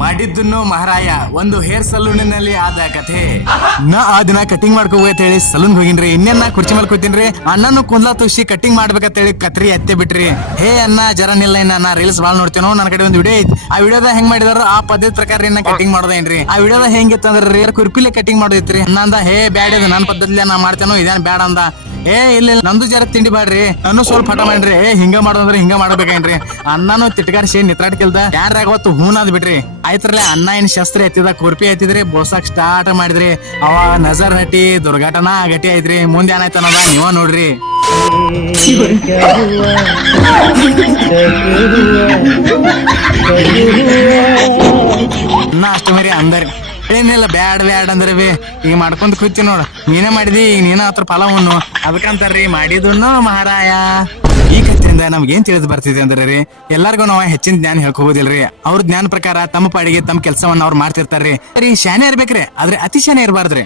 ಮಾಡಿದ್ದನ್ನು ಮಹಾರಾಯ ಒಂದು ಹೇರ್ ಸಲೂನಿನಲ್ಲಿ ಆದ ಕಥೆ. ನಾ ಆ ದಿನ ಕಟಿಂಗ್ ಮಾಡ್ಕೋಬೇಕಂತ ಹೇಳಿ ಸಲೂನ್ ಹೋಗಿನ್ರಿ. ಇನ್ನೇನ್ ನಾ ಕುರ್ಚಿ ಮೇಲೆ ಕೂತೀನ್ರಿ. ಅಣ್ಣನು ಕುಂದ್ಲಾ ತುಷಿ ಕಟಿಂಗ್ ಮಾಡ್ಬೇಕಂತ ಹೇಳಿ ಕತ್ರಿ ಎತ್ತೆ ಬಿಟ್ರಿ. ಹೇ ಅಣ್ಣ ಜರ ನಿಲ್ಲ, ನಾ ರೀಲ್ಸ್ ಬಾಳ್ ನೋಡ್ತೇನೋ, ನನ್ನ ಕಡೆ ಒಂದು ವಿಡಿಯೋ ಐತಿ. ಆ ವಿಡಿಯೋದ ಹೆಂಗ್ ಮಾಡಿದಾರ ಆ ಪದ್ಧತಿ ಪ್ರಕಾರ ಕಟಿಂಗ್ ಮಾಡೋದೇನ್ರಿ. ಆ ವಿಡಿಯೋದ ಹೆಂಗಿತ್ತಂದ್ರಿ ಕುರ್ಪಿಲೆ ಕಟಿಂಗ್ ಮಾಡೋದಿತ್ರಿ. ಅಣ್ಣ ಹೇ ಬ್ಯಾಡ್ ಇದು ನನ್ನ ಪದ್ಧತಿ ನಾ ಮಾಡ್ತೇನೋ, ಇದೇನ್ ಬ್ಯಾಡ ಅಂದ. ಇಲ್ಲ ನಂದು ಜರ ತಿಂಡಿ ಬಾಡ್ರಿ, ನಾನು ಸ್ವಲ್ಪ ಹಠ ಮಾಡ್ರಿ. ಹಿಂಗ ಮಾಡೋದಂದ್ರೆ ಹಿಂಗ ಮಾಡ್ಬೇಕೇನ್ರಿ. ಅಣ್ಣನು ತಿಟ್ಕಾರ್ಸಿ ನಿತ್ರಾಟ್ ಕೆಲ್ದ ಯಾರಾಗವತ್ತು ಹೂನಾದ್ ಬಿಟ್ರಿ. ಆಯ್ತ್ರಲ್ಲ ಅಣ್ಣ ಏನ್ ಶಸ್ತ್ರ ಎತ್ತಿದ ಕುರ್ಪಿ ಎತ್ತಿದ್ರಿ, ಬೋಸಾಕ್ ಸ್ಟಾರ್ಟ್ ಮಾಡಿದ್ರಿ. ಅವ ನಜರ್ ಹಟ್ಟಿ ದುರ್ಘಟನಾ ಗಟ್ಟಿ ಐತ್ರಿ. ಮುಂದೆ ಏನಾಯ್ತ ಅನ್ನೋದ ನೀವ ನೋಡ್ರಿ. ಅಣ್ಣ ಅಷ್ಟು ಮರಿ ಅಂದರಿ ಏನಿಲ್ಲ ಬ್ಯಾಡ್ ಬ್ಯಾಡ್ ಅಂದ್ರೆ ಈಗ ಮಾಡ್ಕೊಂತ ಕೂತಿ ನೋಡ. ನೀನೇ ಮಾಡಿದಿ, ಈಗ ನೀನ ಹತ್ರ ಫಲ ಉಣ್ಣು ಅದಕ್ಕಂತಾರ್ರಿ ಮಾಡಿದ್ನು ಮಹಾರಾಯ. ಈ ಕಥೆಯಿಂದ ನಮ್ಗೆ ಏನ್ ತಿಳಿದು ಬರ್ತಿದೆ ಅಂದ್ರೆ ರೀ, ಎಲ್ಲಾರ್ಗು ನಾವ್ ಹೆಚ್ಚಿನ ಜ್ಞಾನ ಹೇಳ್ಕೋಬೋದಿಲ್ರಿ. ಅವ್ರ ಜ್ಞಾನ ಪ್ರಕಾರ ತಮ್ಮ ಪಾಡಿಗೆ ತಮ್ಮ ಕೆಲಸವನ್ನ ಅವ್ರು ಮಾಡ್ತಿರ್ತಾರ್ರಿ. ಶಾನೆ ಇರ್ಬೇಕ್ರಿ, ಆದ್ರೆ ಅತಿ ಶಾನೆ ಇರಬಾರ್ದ್ರಿ.